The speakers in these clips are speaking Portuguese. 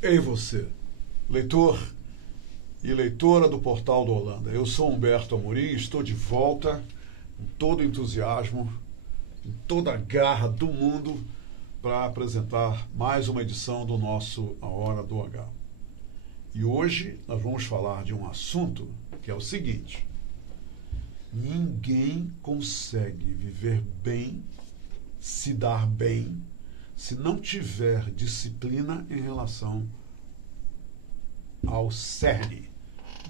Ei você, leitor e leitora do Portal do Holanda. Eu sou Humberto Amorim e estou de volta com todo entusiasmo, com toda a garra do mundo para apresentar mais uma edição do nosso A Hora do H. E hoje nós vamos falar de um assunto que é o seguinte: ninguém consegue viver bem, se dar bem, se não tiver disciplina em relação ao cerne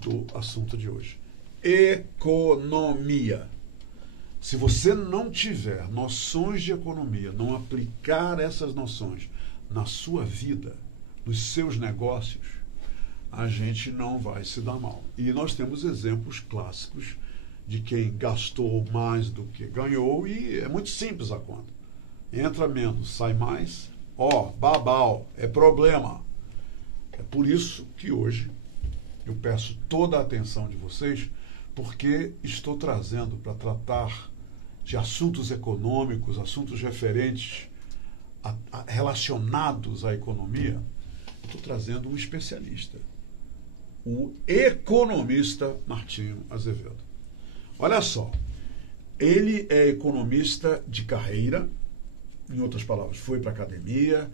do assunto de hoje. Economia. Se você não tiver noções de economia, não aplicar essas noções na sua vida, nos seus negócios, a gente não vai se dar mal. E nós temos exemplos clássicos de quem gastou mais do que ganhou, e é muito simples a conta. Entra menos, sai mais, babau, é problema. É por isso que hoje eu peço toda a atenção de vocês, porque estou trazendo para tratar de assuntos econômicos, assuntos referentes, relacionados à economia. Estou trazendo um especialista, o economista Martinho Azevedo. Olha só, ele é economista de carreira, em outras palavras, foi para a academia,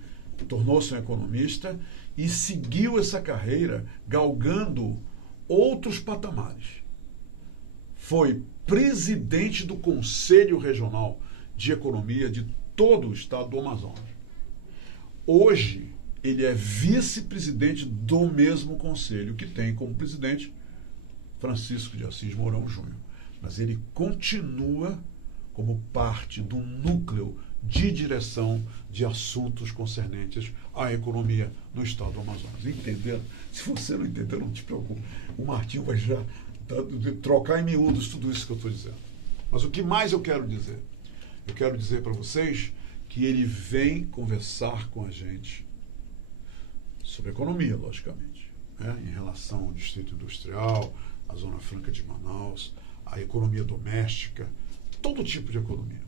tornou-se um economista e seguiu essa carreira galgando outros patamares. Foi presidente do Conselho Regional de Economia de todo o estado do Amazonas. Hoje, ele é vice-presidente do mesmo conselho, que tem como presidente Francisco de Assis Mourão Júnior. Mas ele continua como parte do núcleo de direção de assuntos concernentes à economia no estado do Amazonas. Entenderam? Se você não entendeu, não te preocupe. O Martinho vai já trocar em miúdos tudo isso que eu estou dizendo. Mas o que mais eu quero dizer? Eu quero dizer para vocês que ele vem conversar com a gente sobre economia, logicamente, né? Em relação ao Distrito Industrial, à Zona Franca de Manaus, à economia doméstica, todo tipo de economia.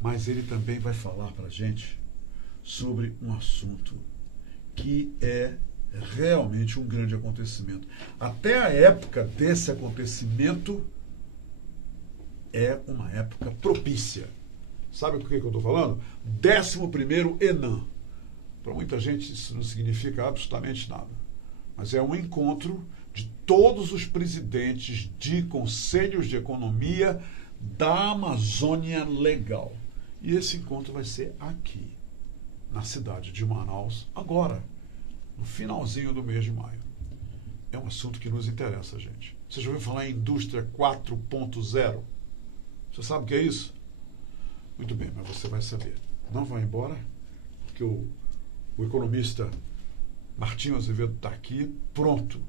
Mas ele também vai falar para a gente sobre um assunto que é realmente um grande acontecimento. Até a época desse acontecimento é uma época propícia. Sabe por que eu estou falando? 11º ENAM. Para muita gente isso não significa absolutamente nada. Mas é um encontro de todos os presidentes de conselhos de economia da Amazônia Legal. E esse encontro vai ser aqui, na cidade de Manaus, agora, no finalzinho do mês de maio. É um assunto que nos interessa, gente. Você já ouviu falar em indústria 4.0? Você sabe o que é isso? Muito bem, mas você vai saber. Não vai embora, porque o economista Martinho Azevedo está aqui, pronto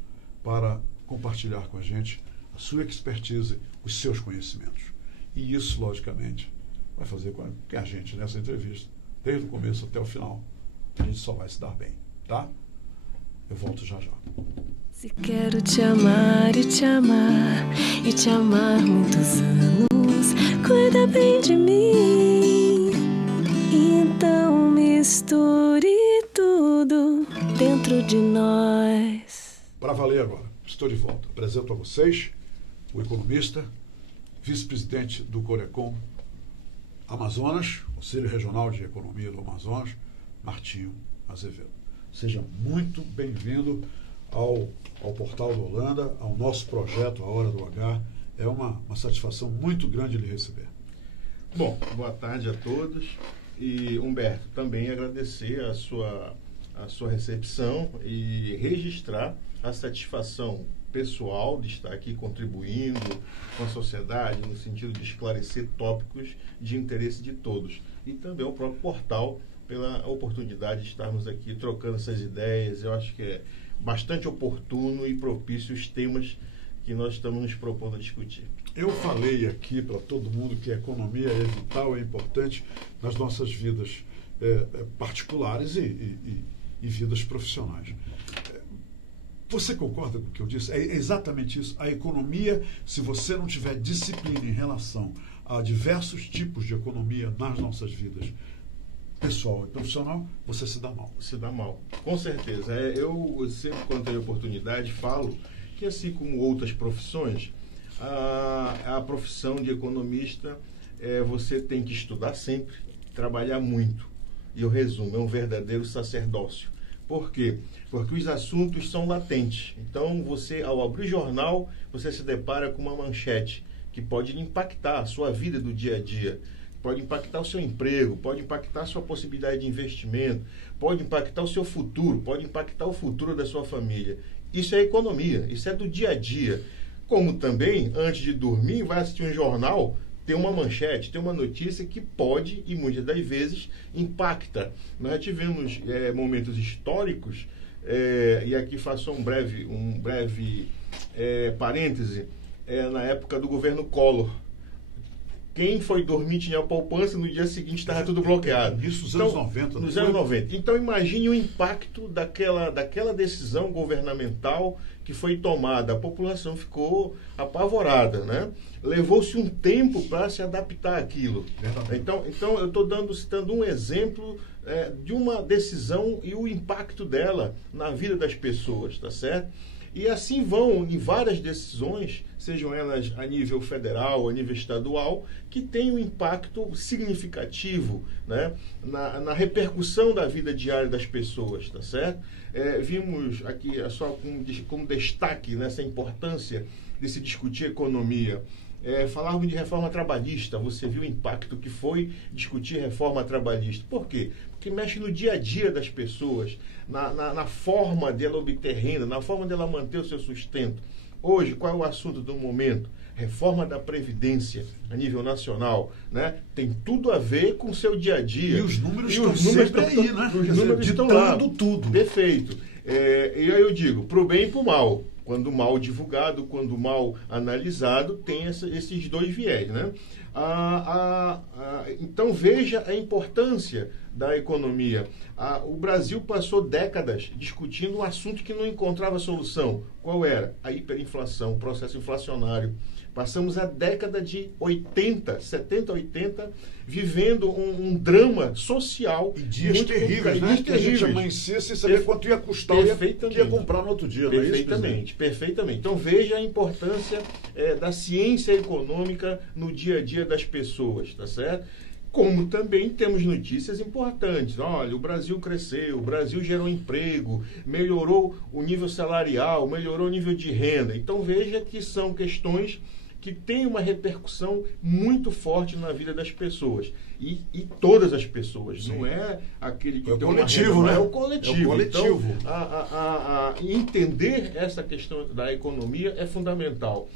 para compartilhar com a gente a sua expertise, os seus conhecimentos. E isso, logicamente, vai fazer com que a gente, nessa entrevista, desde o começo até o final, a gente só vai se dar bem, tá? Eu volto já já. Se quero te amar e te amar, e te amar muitos anos, cuida bem de mim. Então misture tudo dentro de nós. Para valer agora, estou de volta. Apresento a vocês o economista, vice-presidente do Corecon Amazonas, Conselho Regional de Economia do Amazonas, Martinho Azevedo. Seja muito bem-vindo ao Portal do Holanda, ao nosso projeto A Hora do H. É uma satisfação muito grande lhe receber. Bom, boa tarde a todos. E, Humberto, também agradecer a sua recepção e registrar a satisfação pessoal de estar aqui contribuindo com a sociedade no sentido de esclarecer tópicos de interesse de todos. E também o próprio portal pela oportunidade de estarmos aqui trocando essas ideias. Eu acho que é bastante oportuno e propício os temas que nós estamos nos propondo a discutir. Eu falei aqui para todo mundo que a economia é vital, é importante nas nossas vidas particulares e vidas profissionais. Você concorda com o que eu disse? É exatamente isso. A economia, se você não tiver disciplina em relação a diversos tipos de economia nas nossas vidas, pessoal e profissional, você se dá mal. Se dá mal, com certeza. Eu sempre, quando tenho oportunidade, falo que, assim como outras profissões, a profissão de economista, você tem que estudar sempre, trabalhar muito. E eu resumo, é um verdadeiro sacerdócio. Por quê? Porque os assuntos são latentes. Então, você, ao abrir o jornal, você se depara com uma manchete que pode impactar a sua vida do dia a dia, pode impactar o seu emprego, pode impactar a sua possibilidade de investimento, pode impactar o seu futuro, pode impactar o futuro da sua família. Isso é economia, isso é do dia a dia. Como também, antes de dormir, vai assistir um jornal, tem uma manchete, tem uma notícia que pode, e muitas das vezes, impacta. Nós tivemos momentos históricos, e aqui faço um breve parêntese, na época do governo Collor. Quem foi dormir tinha poupança, no dia seguinte estava tudo bloqueado. Isso nos anos 90. Nos anos 90. Então, imagine o impacto daquela decisão governamental que foi tomada. A população ficou apavorada, né? Levou-se um tempo para se adaptar àquilo. Então eu estou citando um exemplo de uma decisão e o impacto dela na vida das pessoas, tá certo? E assim vão em várias decisões, sejam elas a nível federal, a nível estadual, que tem um impacto significativo, né, na repercussão da vida diária das pessoas, tá certo? Vimos aqui, só como destaque nessa importância de se discutir economia, falávamos de reforma trabalhista. Você viu o impacto que foi discutir reforma trabalhista. Por quê? Porque mexe no dia a dia das pessoas, na forma dela obter renda, na forma dela manter o seu sustento. Hoje, qual é o assunto do momento? Reforma da Previdência a nível nacional, né? Tem tudo a ver com o seu dia a dia. E os números estão sempre aí, né? Os números estão lá. Tudo. Perfeito. E aí eu digo, para o bem e para o mal. Quando mal divulgado, quando mal analisado, tem esses dois viés, né? Então veja a importância da economia. O Brasil passou décadas discutindo um assunto que não encontrava solução. Qual era? A hiperinflação, o processo inflacionário. Passamos a década de 70, 80, vivendo um drama social. E dias terríveis, né? Que a gente amanhecia sem saber quanto ia custar, que ia comprar no outro dia. Perfeitamente. Então veja a importância da ciência econômica no dia a dia das pessoas, tá certo? Como também temos notícias importantes. Olha, o Brasil cresceu, o Brasil gerou emprego, melhorou o nível salarial, melhorou o nível de renda. Então veja que são questões que têm uma repercussão muito forte na vida das pessoas. E todas as pessoas. Sim. Não é aquele que tem coletivo, uma renda, né? É o coletivo. É o coletivo. Então, entender essa questão da economia é fundamental.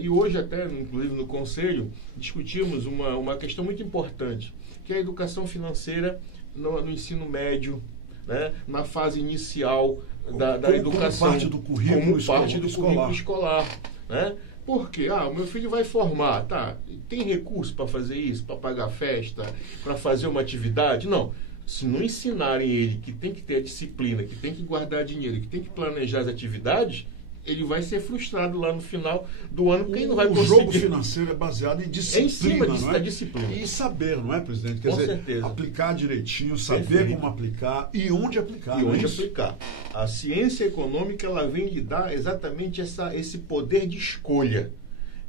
E hoje até, inclusive no Conselho, discutimos uma questão muito importante, que é a educação financeira no ensino médio, né? Na fase inicial da educação. Como parte do currículo escolar. Né? Por quê? O meu filho vai formar, tá? Tem recurso para fazer isso, para pagar festa, para fazer uma atividade? Não. Se não ensinarem ele que tem que ter a disciplina, que tem que guardar dinheiro, que tem que planejar as atividades, ele vai ser frustrado lá no final do ano, porque ele não vai conseguir. O jogo financeiro é baseado em disciplina, em cima não é? Da disciplina. E saber, não é, presidente? Com certeza. Aplicar direitinho, saber como aplicar e onde aplicar. Aplicar. A ciência econômica, ela vem de dar exatamente esse poder de escolha.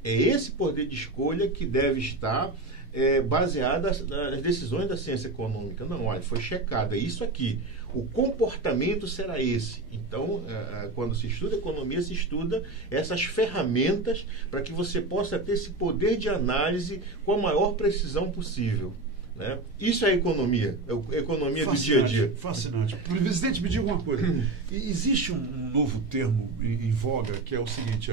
É esse poder de escolha que deve estar baseado nas decisões da ciência econômica. Não, olha, foi checado, é isso aqui. O comportamento será esse. Então, quando se estuda economia, se estuda essas ferramentas para que você possa ter esse poder de análise com a maior precisão possível. Né? Isso é economia do dia a dia. Fascinante. Presidente, me diga uma coisa. Existe um novo termo em voga, que é o seguinte,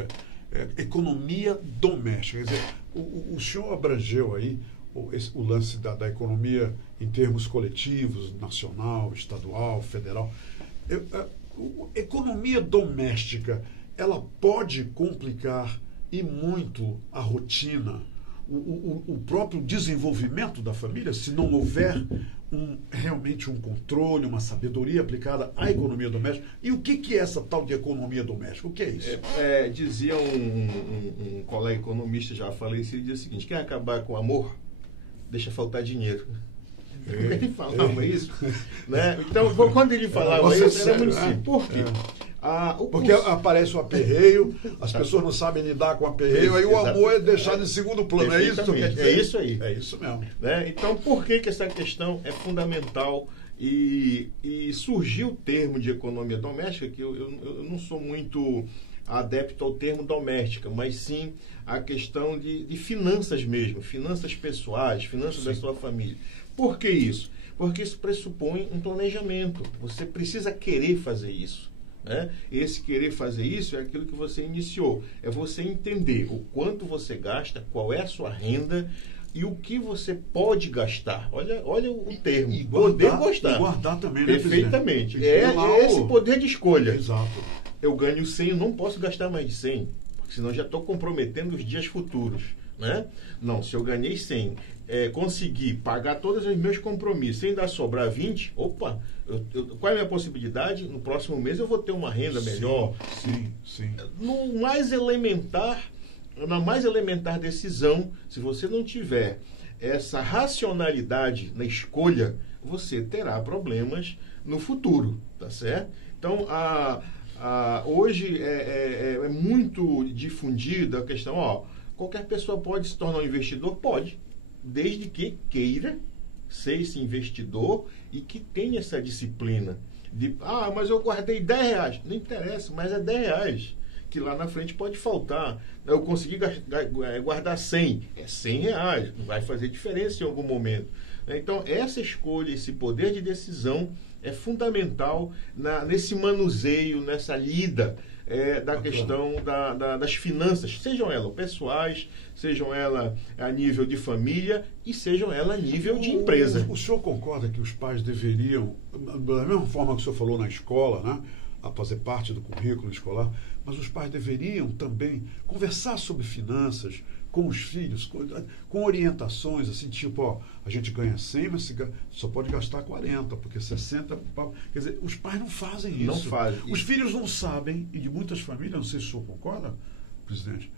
economia doméstica. Quer dizer, o senhor abrangeu aí o lance da economia em termos coletivos, nacional, estadual, federal. Economia doméstica, ela pode complicar e muito a rotina, o próprio desenvolvimento da família, se não houver realmente um controle, uma sabedoria aplicada à economia doméstica. E o que é essa tal de economia doméstica? O que é isso? Dizia um colega economista já falecido, dizia o seguinte: quer acabar com o amor? Deixa faltar dinheiro. Ele falava isso, né? Então, quando ele falava isso, era muito simples. Por quê? Porque aparece o aperreio, as pessoas não sabem lidar com o aperreio, aí o amor é deixado em segundo plano. É isso que quer dizer? É isso aí. É isso mesmo. Né? Então, por que essa questão é fundamental? E surgiu o termo de economia doméstica, que eu não sou muito adepto ao termo doméstica, mas sim a questão de finanças mesmo, finanças pessoais, finanças da sua família. Por que isso? Porque isso pressupõe um planejamento. Você precisa querer fazer isso. Né? Esse querer fazer isso é aquilo que você iniciou. É você entender o quanto você gasta, qual é a sua renda e o que você pode gastar. Olha o termo. E guardar, poder gastar. E guardar também, né, perfeitamente. É esse poder de escolha. Exato. Eu ganho 100, eu não posso gastar mais de 100, porque senão já estou comprometendo os dias futuros. Né? Não, se eu ganhei 100, conseguir pagar todos os meus compromissos sem dar sobrar 20, opa, qual é a minha possibilidade? No próximo mês eu vou ter uma renda melhor. Sim. Na mais elementar decisão, se você não tiver essa racionalidade na escolha, você terá problemas no futuro, tá certo? Então, hoje é muito difundida a questão, qualquer pessoa pode se tornar um investidor? Pode, desde que queira ser esse investidor e que tenha essa disciplina. Mas eu guardei R$10. Não interessa, mas é R$10. Que lá na frente pode faltar. Eu consegui guardar 100. É R$100. Não vai fazer diferença em algum momento. Então, essa escolha, esse poder de decisão é fundamental nesse manuseio, nessa lida da questão das finanças, sejam elas pessoais, sejam elas a nível de família e sejam elas a nível de empresa. O senhor concorda que os pais deveriam, da mesma forma que o senhor falou na escola, né, a fazer parte do currículo escolar, mas os pais deveriam também conversar sobre finanças com os filhos, com orientações, assim, tipo, a gente ganha 100, mas só pode gastar 40, porque 60... Quer dizer, os pais não fazem isso. Não fazem. Os filhos não sabem, e de muitas famílias, não sei se o senhor concorda, presidente,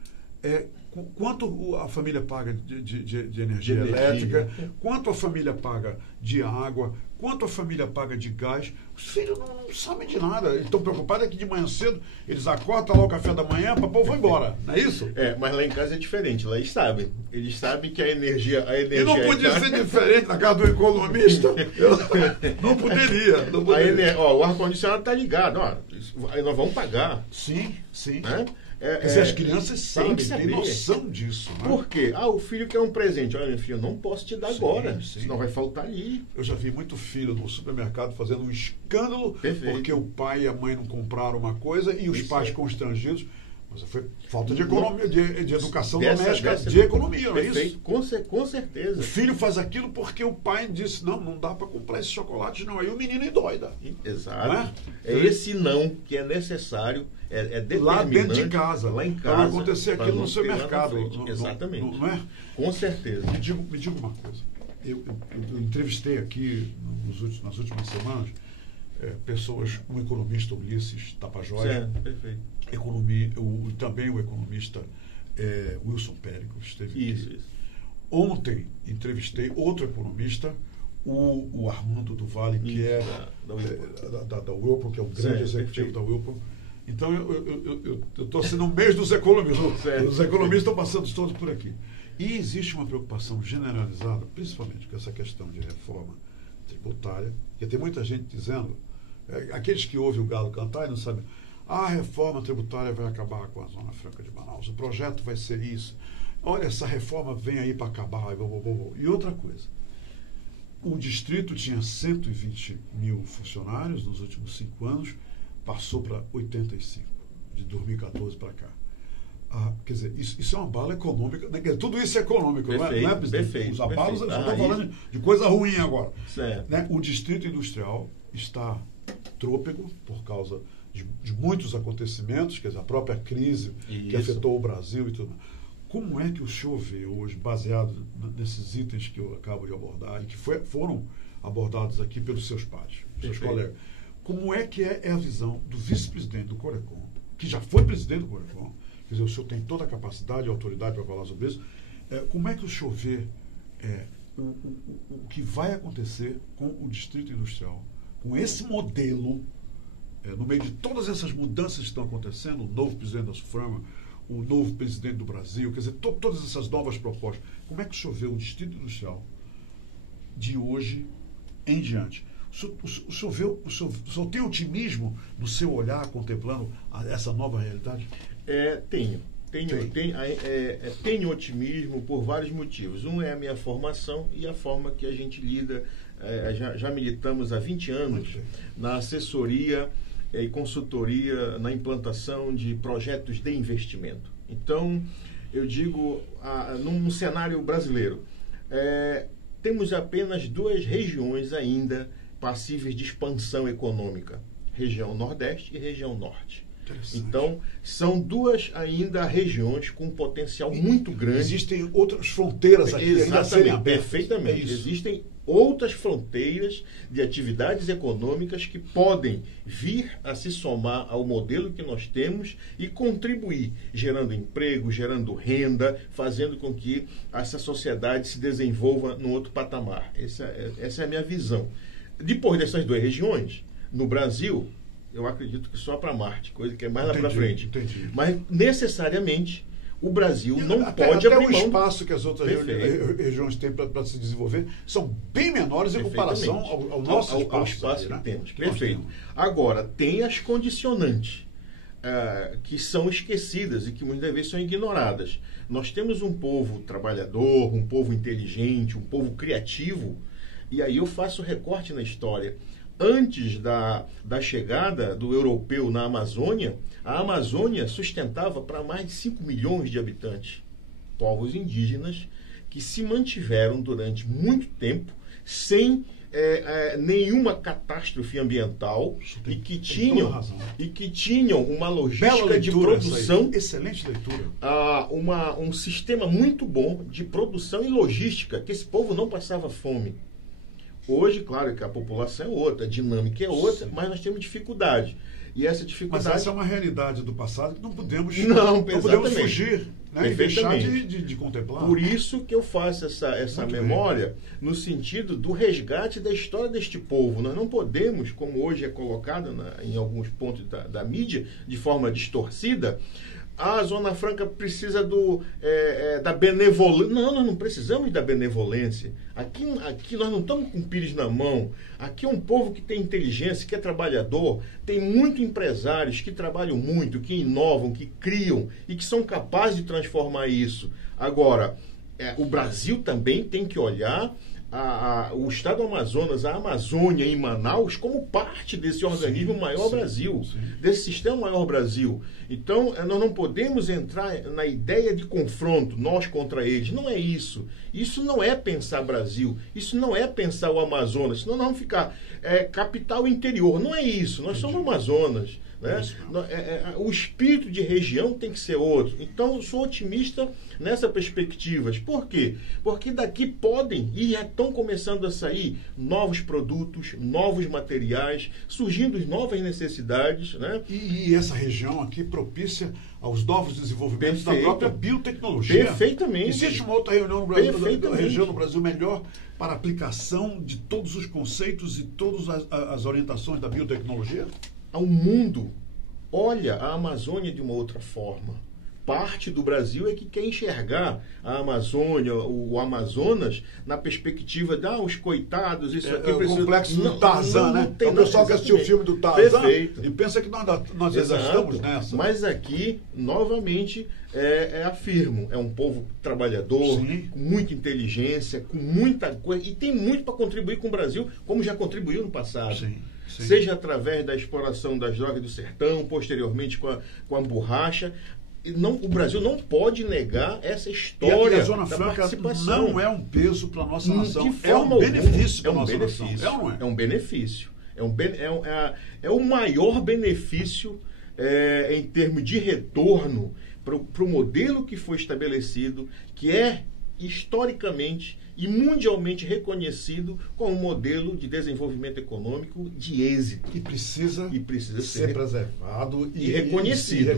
quanto a família paga de energia elétrica, quanto a família paga de água, quanto a família paga de gás. Os filhos não sabem de nada. Eles estão preocupados que de manhã cedo eles acordam lá o café da manhã, papai vai embora. Não é isso? Mas lá em casa é diferente. Lá eles sabem. Eles sabem que a energia e não podia ser diferente na casa do economista. Não poderia. O ar-condicionado está ligado. Aí nós vamos pagar. Sim. Né? Quer dizer, as crianças sabem, têm noção disso. Né? Por quê? O filho quer um presente. Olha, meu filho, eu não posso te dar agora, senão vai faltar ali. Eu já vi muito filho no supermercado fazendo um escândalo porque o pai e a mãe não compraram uma coisa e os pais constrangidos. Mas foi falta de economia, de educação doméstica, de economia, não é isso? Com certeza. O filho faz aquilo porque o pai disse, não dá para comprar esse chocolate, não. Aí o menino endoida. Exato. Não é? Esse não que é necessário, é determinante. Lá dentro de casa. Lá em casa. Para acontecer aquilo no seu mercado. Exatamente. Não é? Com certeza. Me diga uma coisa. Eu entrevistei aqui nas últimas semanas pessoas, um economista, Ulisses Tapajós. Perfeito. Também o economista Wilson Périco esteve aqui. Isso. Ontem entrevistei outro economista, o Armando do Vale, que é da Whirlpool, que é o grande executivo da Whirlpool. Então eu estou assim no mês dos economistas. Os economistas estão passando todos por aqui. E existe uma preocupação generalizada, principalmente com essa questão de reforma tributária, que tem muita gente dizendo, aqueles que ouvem o galo cantar e não sabem, a reforma tributária vai acabar com a Zona Franca de Manaus, o projeto vai ser isso. Olha, essa reforma vem aí para acabar. E outra coisa, o distrito tinha 120 mil funcionários nos últimos 5 anos, passou para 85, de 2014 para cá. Quer dizer, isso é uma bala econômica, né? Tudo isso é econômico, perfeito, não é, presidente? Perfeito, os abalos, eu só estou falando de coisa ruim agora. Certo. Né? O distrito industrial está trôpego por causa de muitos acontecimentos, quer dizer, a própria crise que afetou o Brasil e tudo. Como é que o senhor vê hoje, baseado nesses itens que eu acabo de abordar e que foram abordados aqui pelos seus pares, seus colegas, como é que é a visão do vice-presidente do Corecon, que já foi presidente do Corecon, quer dizer, o senhor tem toda a capacidade e autoridade para falar sobre isso, como é que o senhor vê o que vai acontecer com o Distrito Industrial, com esse modelo, no meio de todas essas mudanças que estão acontecendo, o novo presidente da SUFRAMA, o novo presidente do Brasil, quer dizer, todas essas novas propostas. Como é que o senhor vê o Distrito Industrial de hoje em diante? O senhor tem otimismo no seu olhar contemplando essa nova realidade? Tenho otimismo por vários motivos. Um é a minha formação e a forma que a gente lida. Já militamos há 20 anos na assessoria e consultoria na implantação de projetos de investimento. Então, eu digo, num cenário brasileiro, temos apenas 2 regiões ainda passíveis de expansão econômica, região Nordeste e região Norte. Então, são 2 ainda regiões com um potencial muito grande. Existem outras fronteiras aqui ainda a serem abertas. Perfeitamente. Existem outras fronteiras de atividades econômicas que podem vir a se somar ao modelo que nós temos e contribuir, gerando emprego, gerando renda, fazendo com que essa sociedade se desenvolva num outro patamar. Essa é a minha visão. Depois dessas 2 regiões, no Brasil, eu acredito que só para Marte, coisa que é mais lá para frente. Entendi. Mas, necessariamente, o Brasil não pode abrir mão. O espaço que as outras regiões têm para se desenvolver são bem menores em comparação ao nosso espaço que temos. Perfeito. Agora, tem as condicionantes que são esquecidas e que muitas vezes são ignoradas. Nós temos um povo trabalhador, um povo inteligente, um povo criativo, e aí eu faço recorte na história. Antes da chegada do europeu na Amazônia, a Amazônia sustentava para mais de 5 milhões de habitantes, povos indígenas que se mantiveram durante muito tempo sem nenhuma catástrofe ambiental e que tinham uma logística de produção. Excelente leitura. Um sistema muito bom de produção e logística, que esse povo não passava fome. Hoje, claro que a população é outra, a dinâmica é outra, mas nós temos dificuldade. E essa dificuldade... Mas essa é uma realidade do passado que não podemos fugir, né? E deixar de contemplar. Por isso que eu faço essa memória no sentido do resgate da história deste povo. Nós não podemos, como hoje é colocado em alguns pontos da mídia, de forma distorcida, a Zona Franca precisa da benevolência. Não, nós não precisamos da benevolência. Aqui nós não estamos com o pires na mão. Aqui é um povo que tem inteligência, que é trabalhador. Tem muitos empresários que trabalham muito, que inovam, que criam e que são capazes de transformar isso. Agora, o Brasil também tem que olhar o Estado do Amazonas, a Amazônia em Manaus, como parte desse organismo maior Brasil, desse sistema maior Brasil. Então, nós não podemos entrar na ideia de confronto, nós contra eles. Não é isso. Isso não é pensar Brasil. Isso não é pensar o Amazonas. Senão nós vamos ficar capital interior. Não é isso. Nós somos Amazonas. Né? O espírito de região tem que ser outro. Então, eu sou otimista nessa perspectiva. Por quê? Porque daqui podem e já estão começando a sair novos produtos, novos materiais, surgindo novas necessidades. Né? E essa região aqui propicia aos novos desenvolvimentos da própria biotecnologia. Perfeitamente. Existe uma outra região no Brasil melhor para a aplicação de todos os conceitos e todas as orientações da biotecnologia? O mundo olha a Amazônia de uma outra forma. Parte do Brasil é que quer enxergar a Amazônia, o Amazonas, na perspectiva de os coitados, isso aqui precisa... O complexo do Tarzan, né? O pessoal que assistiu o filme do Tarzan e pensa que nós estamos nessa. Mas aqui, novamente, afirmo, é um povo trabalhador, com muita inteligência, com muita coisa, e tem muito para contribuir com o Brasil, como já contribuiu no passado. Sim. Seja através da exploração das drogas do sertão, posteriormente com a borracha. O Brasil não pode negar essa história. E a Zona Franca não é um peso para a nossa nação. É um benefício para a nossa nação. É um benefício. É o maior benefício em termos de retorno para o modelo que foi estabelecido, que é historicamente e mundialmente reconhecido como um modelo de desenvolvimento econômico de êxito. E precisa ser preservado e reconhecido.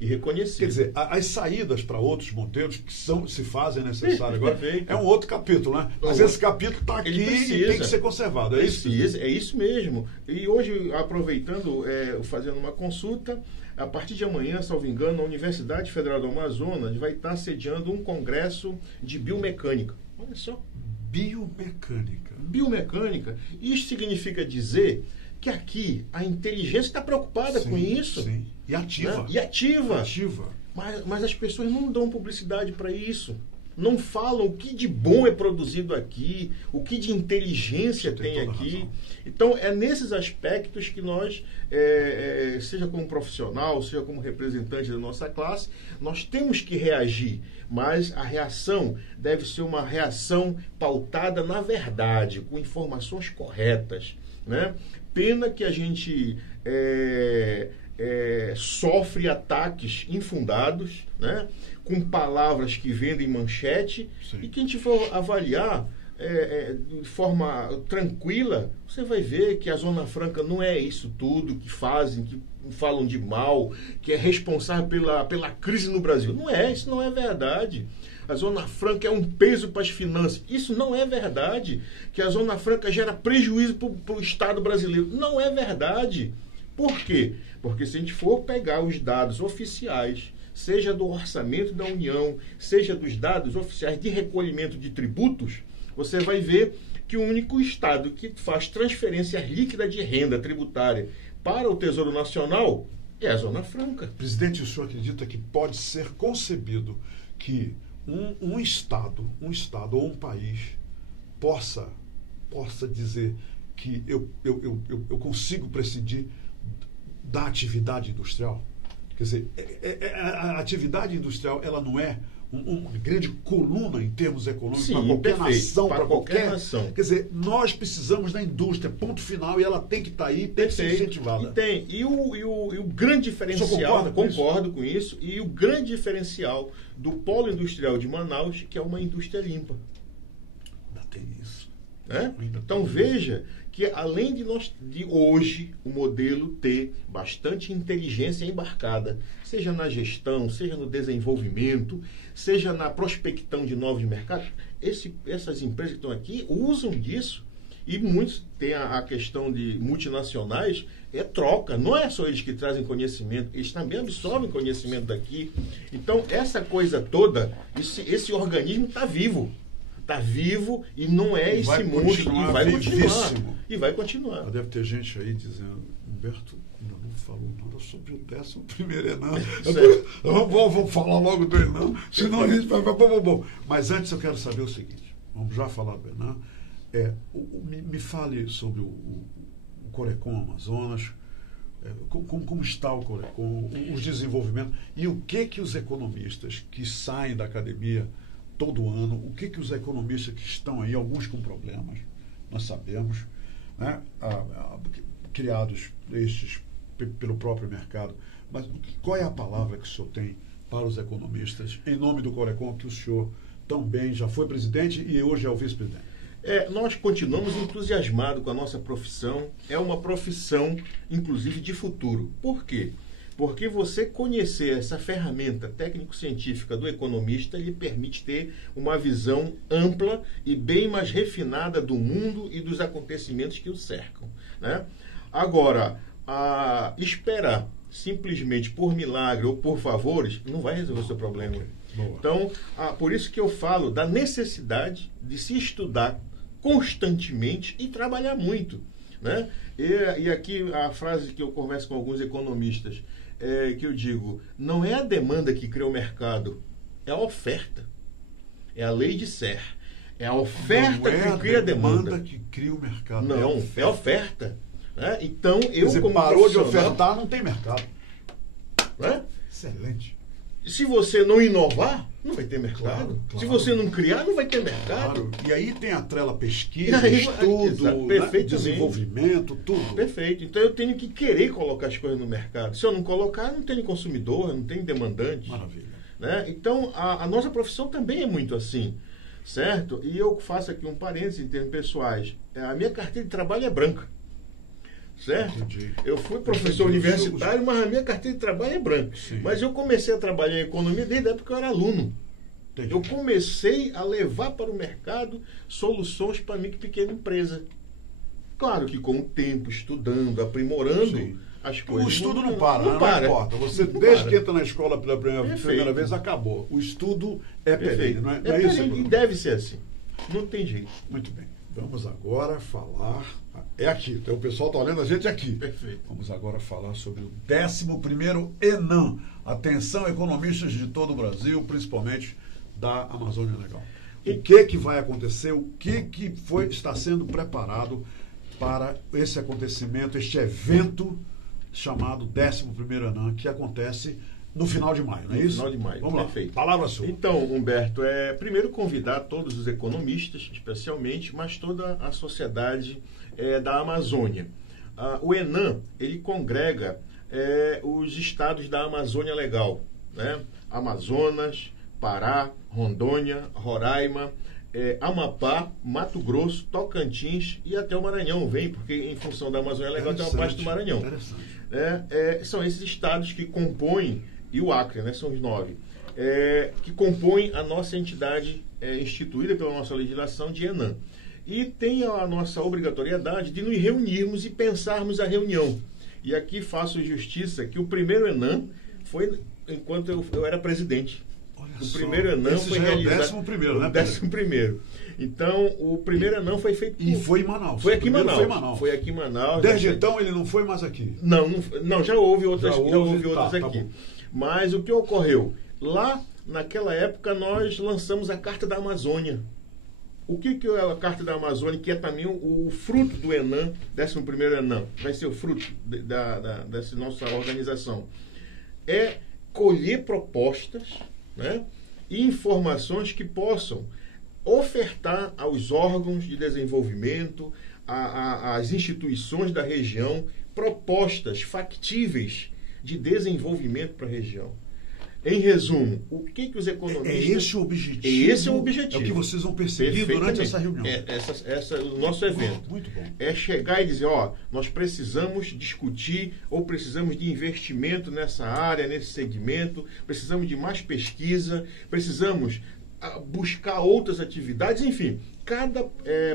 E reconhecido. Quer dizer, as saídas para outros modelos que se fazem necessários agora é um outro capítulo, né? Mas esse capítulo está aqui e tem que ser conservado. É isso mesmo. E hoje, aproveitando, fazendo uma consulta, a partir de amanhã, salvo engano, a Universidade Federal do Amazonas vai estar sediando um congresso de biomecânica. Olha só. Biomecânica. Isso significa dizer que aqui a inteligência está preocupada com isso. Sim. E ativa. Né? E ativa. Mas as pessoas não dão publicidade para isso. Não falam o que de bom é produzido aqui, o que de inteligência tem aqui. Razão. Então, é nesses aspectos que nós, seja como profissional, seja como representante da nossa classe, nós temos que reagir. Mas a reação deve ser uma reação pautada na verdade, com informações corretas. Né? Pena que a gente sofre ataques infundados, né? Com palavras que vendem manchete. Sim. E que a gente for avaliar de forma tranquila, você vai ver que a Zona Franca não é isso tudo que fazem, que falam de mal, que é responsável pela crise no Brasil. Isso não é verdade. A Zona Franca é um peso para as finanças. Isso não é verdade. Que a Zona Franca gera prejuízo para o Estado brasileiro. Não é verdade. Por quê? Porque se a gente for pegar os dados oficiais, seja do orçamento da União, seja dos dados oficiais de recolhimento de tributos, você vai ver que o único Estado que faz transferência líquida de renda tributária para o Tesouro Nacional é a Zona Franca. Presidente, o senhor acredita que pode ser concebido que um Estado ou um país possa dizer que eu consigo prescindir da atividade industrial? Quer dizer, a atividade industrial ela não é uma grande coluna em termos econômicos para qualquer nação, para qualquer nação. Quer dizer, nós precisamos da indústria, ponto final, e ela tem que estar aí, tem que ser incentivada. E o grande diferencial, concordo com isso, e o grande diferencial do polo industrial de Manaus, que é uma indústria limpa. Ainda tem isso. Então veja que além de hoje o modelo ter bastante inteligência embarcada, seja na gestão, seja no desenvolvimento, seja na prospecção de novos mercados, essas empresas que estão aqui usam disso. E muitos têm a questão de multinacionais, troca, não é só eles que trazem conhecimento, eles também absorvem conhecimento daqui. Então essa coisa toda, esse organismo está vivo. Está vivo e não é esse monstro. E vai continuar. Deve ter gente aí dizendo, Humberto ainda não falou nada sobre o 11º Enan. Vamos falar logo do Enan, senão a gente vai... Bom. Mas antes eu quero saber o seguinte, vamos já falar do Enan. Me fale sobre o Corecon Amazonas, como está o Corecon, os desenvolvimentos, e o que os economistas que saem da academia todo ano, o que os economistas que estão aí, alguns com problemas, nós sabemos, né, criados estes pelo próprio mercado, mas qual é a palavra que o senhor tem para os economistas, em nome do Corecon, que o senhor também já foi presidente e hoje é o vice-presidente? Nós continuamos entusiasmados com a nossa profissão, é uma profissão, inclusive, de futuro. Por quê? Porque você conhecer essa ferramenta técnico-científica do economista lhe permite ter uma visão ampla e bem mais refinada do mundo e dos acontecimentos que o cercam. Né? Agora, esperar simplesmente por milagre ou por favores não vai resolver o seu problema. Boa. Então, por isso que eu falo da necessidade de se estudar constantemente e trabalhar muito. Né? E aqui a frase que eu converso com alguns economistas, que eu digo, não é a demanda que cria o mercado, é a oferta. É a lei de Serre. É a oferta que cria a demanda. Que cria o mercado. Não, é a oferta. Né? Então, como parou de ofertar, não tem mercado. Né? Excelente. Se você não inovar, não vai ter mercado. Claro. Se você não criar, não vai ter mercado. Claro. E aí tem a trela pesquisa, estudo, desenvolvimento, tudo. Perfeito. Então eu tenho que querer colocar as coisas no mercado. Se eu não colocar, não tem consumidor, não tem demandante. Maravilha. Né? Então a nossa profissão também é muito assim. certo? E eu faço aqui um parênteses em termos pessoais. A minha carteira de trabalho é branca, certo? Entendi. Eu fui professor universitário, mas a minha carteira de trabalho é branca. Sim. Mas eu comecei a trabalhar em economia desde a época que eu era aluno. Entendi. Eu comecei a levar para o mercado soluções para a micro e pequena empresa. Claro que com o tempo, estudando, aprimorando Sim. as coisas. O estudo não para, não para. importa. Você, Não desde para. que entra na escola pela primeira Perfeito. vez, acabou. O estudo é perene, Perfeito. não é É isso? perene, e deve ser assim. Não tem jeito. Muito bem. Vamos agora falar... É aqui, então o pessoal está olhando a gente aqui. Perfeito. Vamos agora falar sobre o 11º ENAM. Atenção, economistas de todo o Brasil, principalmente da Amazônia Legal. O que vai acontecer? O que está sendo preparado para esse acontecimento, este evento chamado 11º ENAM, que acontece no final de maio, não é No isso? final de maio, Vamos perfeito. lá, palavra sua. Então, Humberto, primeiro convidar todos os economistas, especialmente, mas toda a sociedade da Amazônia. O ENAM, ele congrega os estados da Amazônia Legal, né? Amazonas, Pará, Rondônia, Roraima, Amapá, Mato Grosso, Tocantins e até o Maranhão vem, porque em função da Amazônia Legal tem uma parte do Maranhão. São esses estados que compõem, e o Acre, né, são os 9, que compõem a nossa entidade instituída pela nossa legislação de ENAM. E tem a nossa obrigatoriedade de nos reunirmos e pensarmos a reunião. E aqui faço justiça que o primeiro ENAM foi enquanto eu era presidente. O primeiro ENAM foi realizado... o 11º, né? O 11º. Então, o primeiro ENAM foi feito... E foi em Manaus. Foi aqui em Manaus. Foi em Manaus. Foi aqui em Manaus. Desde então ele não foi mais aqui. Não, já houve outras, já houve outras tá aqui. Bom. Mas o que ocorreu? Lá, naquela época, nós lançamos a Carta da Amazônia. O que é a Carta da Amazônia, que é também o fruto do ENAM, 11º ENAM, vai ser o fruto dessa nossa organização? É colher propostas, né, e informações que possam ofertar aos órgãos de desenvolvimento, às instituições da região, propostas factíveis de desenvolvimento para a região. Em resumo, o que os economistas... É esse o objetivo. Esse é o objetivo. É o que vocês vão perseguir durante essa reunião. O nosso evento. Muito bom. É chegar e dizer, nós precisamos discutir ou precisamos de investimento nessa área, nesse segmento, precisamos de mais pesquisa, precisamos buscar outras atividades, enfim. Cada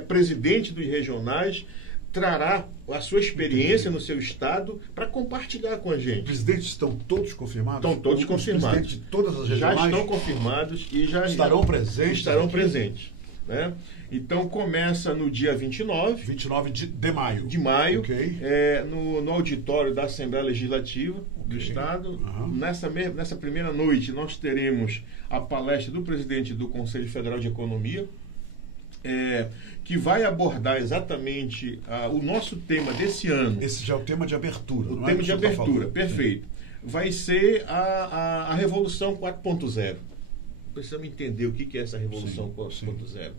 presidente dos regionais trará a sua experiência no seu estado para compartilhar com a gente. Os presidentes estão todos confirmados? Estão todos confirmados. Os presidentes de todas as regionais já estão confirmados e já estarão presentes? Estarão presentes. Né? Então, começa no dia 29. 29 de maio. De maio, okay. No auditório da Assembleia Legislativa do Estado. Uhum. Nessa primeira noite, nós teremos a palestra do presidente do Conselho Federal de Economia, que vai abordar exatamente o nosso tema desse ano. Esse já é o tema de abertura. O tema de abertura, perfeito. Vai ser a Revolução 4.0. Precisamos entender o que é essa Revolução 4.0.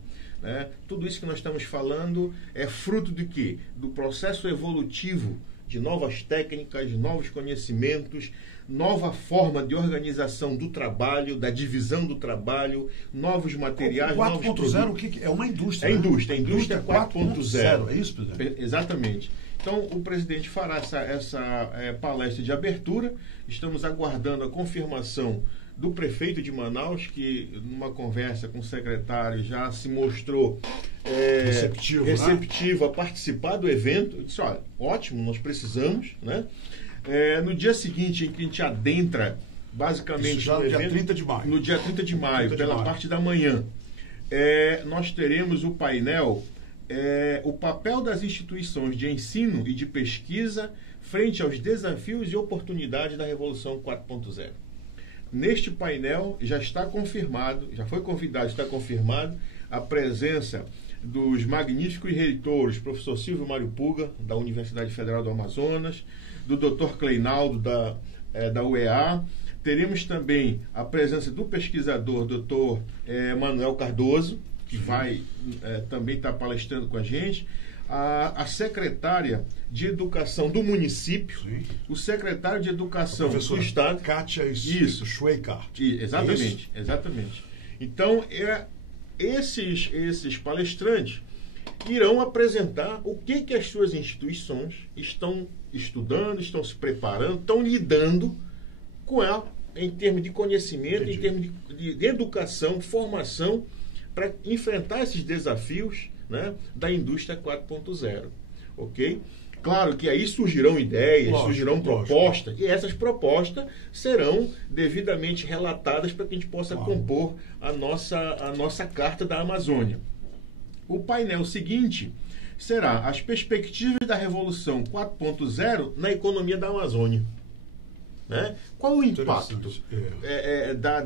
Né? Tudo isso que nós estamos falando é fruto de quê? Do processo evolutivo de novas técnicas, novos conhecimentos, nova forma de organização do trabalho, da divisão do trabalho, novos materiais, novos produtos. 4.0 o que é? Uma indústria. É indústria, né? Indústria 4.0. É isso, presidente? Exatamente. Então, o presidente fará essa palestra de abertura. Estamos aguardando a confirmação do prefeito de Manaus, que numa conversa com o secretário já se mostrou receptivo, né? A participar do evento. Eu disse, olha, ótimo, nós precisamos, né? No dia seguinte, em que a gente adentra basicamente já no dia 30 de maio. No dia 30 de maio, pela parte da manhã, nós teremos o painel, o papel das instituições de ensino e de pesquisa frente aos desafios e oportunidades da Revolução 4.0. Neste painel já está confirmado, já foi convidado, está confirmado a presença dos magníficos reitores, professor Silvio Mário Puga, da Universidade Federal do Amazonas, do Dr. Kleinaldo, da UEA. Teremos também a presença do pesquisador Dr. Manuel Cardoso, que vai também estar palestrando com a gente, a secretária de Educação do município, sim, o secretário de Educação do Estado. Kátia Schweikart. Exatamente, exatamente. Então, esses palestrantes irão apresentar o que as suas instituições estão estudando, estão se preparando, estão lidando com ela em termos de conhecimento, em termos de educação, formação, para enfrentar esses desafios, né, da indústria 4.0. Ok? Claro que aí surgirão ideias, surgirão propostas, e essas propostas serão devidamente relatadas para que a gente possa compor a nossa Carta da Amazônia. O painel seguinte será as perspectivas da Revolução 4.0 na economia da Amazônia. Né? Qual o impacto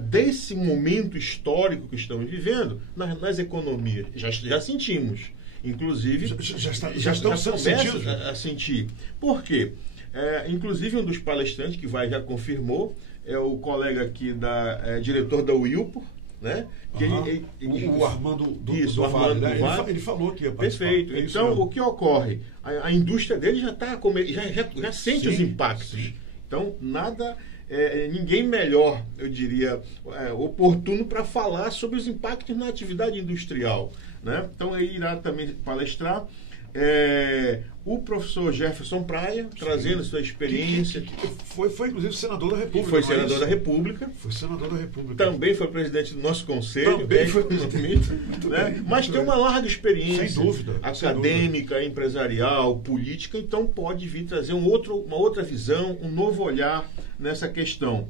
desse momento histórico que estamos vivendo nas economias? Já sentimos. Inclusive, já estamos a sentir. Por quê? Inclusive, um dos palestrantes que já confirmou é o colega aqui, diretor da UILPO, né? O Armando do Vale, né? Ele falou que ia participar. Perfeito. Então, o que ocorre? A indústria dele já sente os impactos. Então, ninguém melhor, eu diria, oportuno para falar sobre os impactos na atividade industrial. Né? Então, ele irá também palestrar. O professor Jefferson Praia, trazendo sua experiência. Foi inclusive senador da República. Foi senador da República. Foi senador da República. Também foi presidente do nosso conselho. Também foi presidente. Né? Mas tem uma larga experiência. Sem dúvida. Acadêmica, empresarial, política. Então pode vir trazer uma outra visão, um novo olhar nessa questão.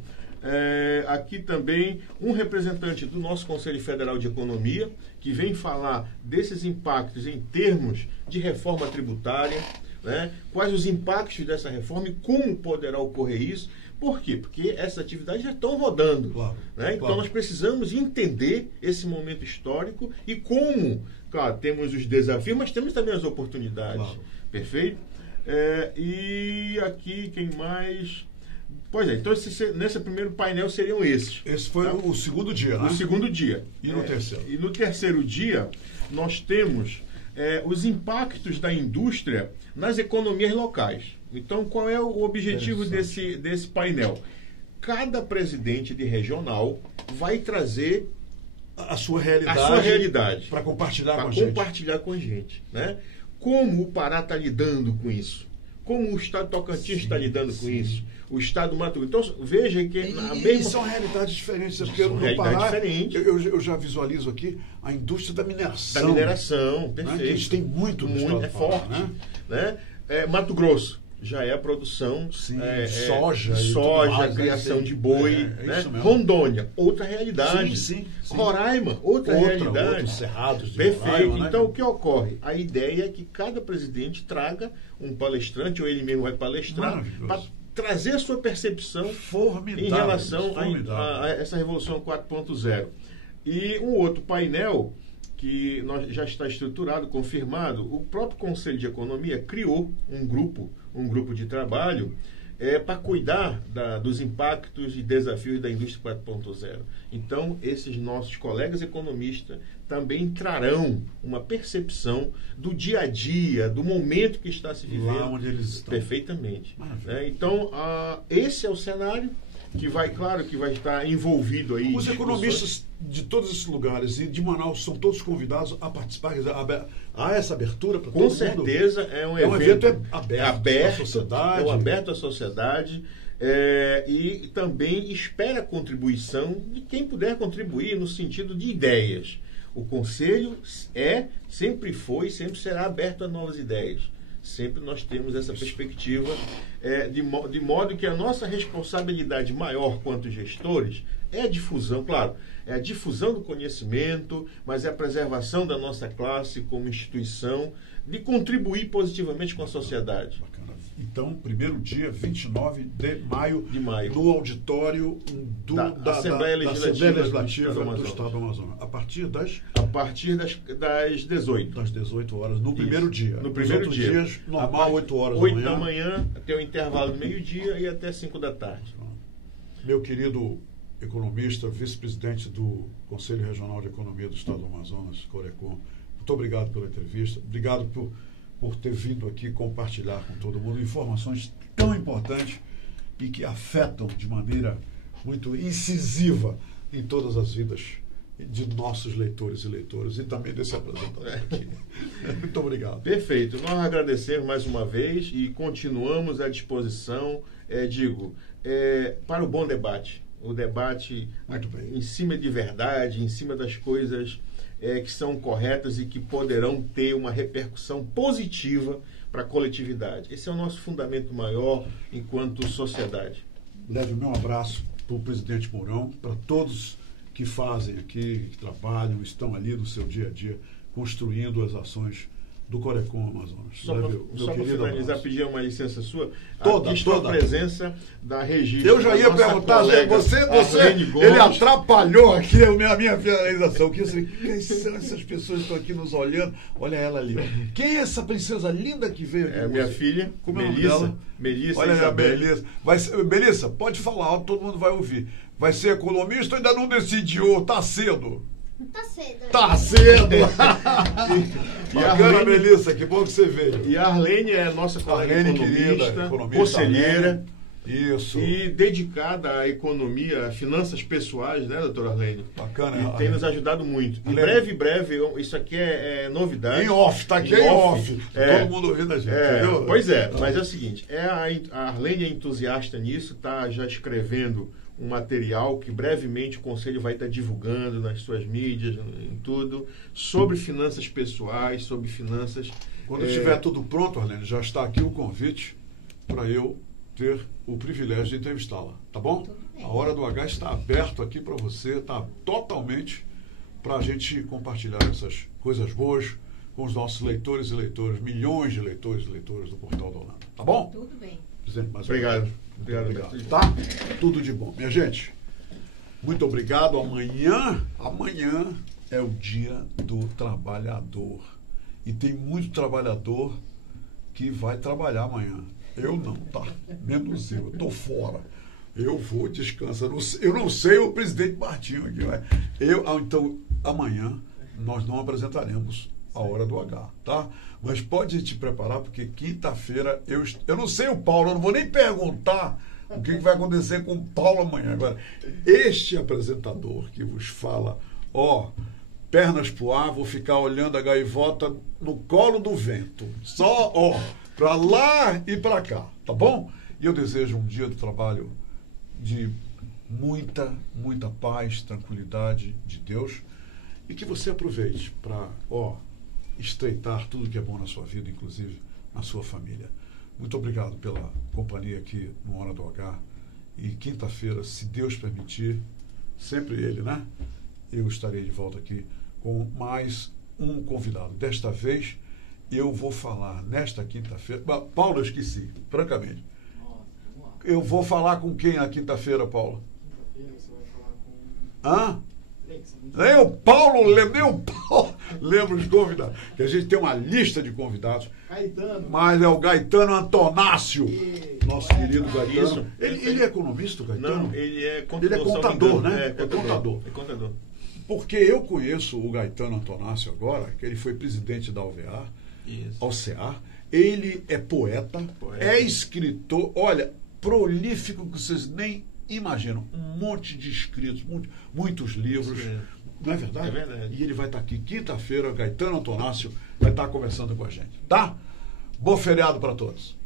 Aqui também um representante do nosso Conselho Federal de Economia, que vem falar desses impactos em termos de reforma tributária, né? Quais os impactos dessa reforma e como poderá ocorrer isso. Por quê? Porque essas atividades já estão rodando. Claro, né? Então nós precisamos entender esse momento histórico e como, claro, temos os desafios, mas temos também as oportunidades. Claro. Perfeito? E aqui, quem mais... Pois é, então nesse primeiro painel seriam esses. Esse foi o segundo dia, né? O segundo dia. E no terceiro? E no terceiro dia, nós temos os impactos da indústria nas economias locais. Então, qual é o objetivo desse painel? Cada presidente de regional vai trazer a sua realidade para compartilhar com a gente. Né? Como o Pará está lidando com isso? Como o Estado Tocantins está lidando com isso? O Estado do Mato Grosso. Então, veja que são realidades diferentes. Porque no Pará, eu já visualizo aqui a indústria da mineração. Da mineração, perfeito. Né? Que a gente tem muito é forte. Né? Mato Grosso já é a produção soja, criação de boi. Né? Rondônia, outra realidade. Sim. Roraima, outra realidade. Outros cerrados de perfeito. Roraima, né? Então, o que ocorre? A ideia é que cada presidente traga um palestrante, ou ele mesmo vai palestrar, para trazer a sua percepção em relação a essa Revolução 4.0. E um outro painel que já está estruturado, confirmado, o próprio Conselho de Economia criou um grupo de trabalho para cuidar dos impactos e desafios da indústria 4.0. Então, esses nossos colegas economistas também trarão uma percepção do dia a dia, do momento que está se vivendo. Lá onde eles estão. Perfeitamente. Então, esse é o cenário que vai estar envolvido aí. Os economistas de todos esses lugares e de Manaus são todos convidados a participar. Há essa abertura para todo mundo? Com certeza, é um evento aberto à sociedade. Aberto à sociedade. E também espera a contribuição de quem puder contribuir no sentido de ideias. O Conselho sempre foi e sempre será aberto a novas ideias. Sempre nós temos essa perspectiva, de modo que a nossa responsabilidade maior quanto gestores é a difusão, claro, é a difusão do conhecimento, mas é a preservação da nossa classe como instituição, de contribuir positivamente com a sociedade. Bacana. Então, primeiro dia, 29 de maio, no auditório da Assembleia Legislativa do Estado do Amazonas. A partir das 18. Das 18 horas, no primeiro dia. No primeiro dia. Dias, normal, 8 horas 8 da manhã, até o intervalo do meio-dia e até 5 da tarde. Meu querido economista, vice-presidente do Conselho Regional de Economia do Estado do Amazonas, Corecon, muito obrigado pela entrevista. Obrigado por ter vindo aqui compartilhar com todo mundo informações tão importantes e que afetam de maneira muito incisiva em todas as vidas de nossos leitores e leitoras e também desse apresentador aqui. Muito obrigado. Perfeito. Nós agradecemos mais uma vez e continuamos à disposição, para o bom debate. O debate em cima de verdade, em cima das coisas que são corretas e que poderão ter uma repercussão positiva para a coletividade. Esse é o nosso fundamento maior enquanto sociedade. Leve o meu abraço para o presidente Mourão, para todos que fazem aqui, que trabalham, estão ali no seu dia a dia, construindo as ações do Corecon Amazonas. Só para finalizar, pedir uma licença sua. Toda a presença da Regina. Eu já ia perguntar, ele atrapalhou aqui a minha finalização. Quem são essas pessoas que estão aqui nos olhando? Olha ela ali. Ó. Quem é essa princesa linda que veio aqui? É minha filha, como Melissa. Olha a Melissa. Melissa, pode falar, todo mundo vai ouvir. Vai ser economista ou ainda não decidiu? Tá cedo. Tá cedo! Bacana, Melissa, que bom que você veio. E a Arlene é nossa colega economista, conselheira. Isso. E dedicada à economia, a finanças pessoais, né, doutora Arlene? Bacana. E tem nos ajudado muito. Em breve, isso aqui é novidade. Em off, tá aqui em off. Todo mundo ouvindo a gente, entendeu? Pois é, mas é o seguinte, a Arlene é entusiasta nisso, tá já escrevendo um material que brevemente o Conselho vai estar divulgando nas suas mídias, em tudo, sobre finanças pessoais, sobre finanças... Quando estiver tudo pronto, Arlene, já está aqui o convite para eu ter o privilégio de entrevistá-la, tá bom? A Hora do H está aberto aqui para você, está totalmente para a gente compartilhar essas coisas boas com os nossos leitores e leitoras, milhões de leitores e leitoras do Portal da Holanda, tá bom? Tudo bem. Presidente, mais Obrigado. Obrigado. Tá? Tudo de bom. Minha gente, muito obrigado. Amanhã é o Dia do Trabalhador. E tem muito trabalhador que vai trabalhar amanhã. Eu não, tá? Menos eu tô fora. Eu vou descansar. Eu não sei o presidente Martinho aqui. Então, amanhã nós não apresentaremos a Hora do H, tá? Mas pode te preparar, porque quinta-feira eu não sei o Paulo, eu não vou nem perguntar o que vai acontecer com o Paulo amanhã. Agora, este apresentador que vos fala, pernas pro ar, vou ficar olhando a gaivota no colo do vento. Só, para lá e para cá, tá bom? E eu desejo um dia do trabalho de muita, muita paz, tranquilidade de Deus, e que você aproveite para, estreitar tudo que é bom na sua vida, inclusive na sua família. Muito obrigado pela companhia aqui no Hora do H. E quinta-feira, se Deus permitir, sempre Ele, né? Eu estarei de volta aqui com mais um convidado. Desta vez, eu vou falar nesta quinta-feira... Paulo, eu esqueci, francamente. Eu vou falar com quem na quinta-feira, Paulo? Quinta-feira você vai falar com... Nem o Paulo lembra os convidados. Que a gente tem uma lista de convidados. Gaetano. Mas é o Gaetano Antonácio. Nosso querido Gaetano. Ele é economista, o Gaetano? Não, ele é contador, né? É contador. Porque eu conheço o Gaetano Antonácio agora, que ele foi presidente da OVA, OCA. Ele é poeta, é escritor. Olha, prolífico que vocês nem imaginam, um monte de escritos, muitos livros, não é verdade? É verdade. E ele vai estar aqui quinta-feira, Gaetano Antonácio vai estar conversando com a gente, tá? Bom feriado para todos.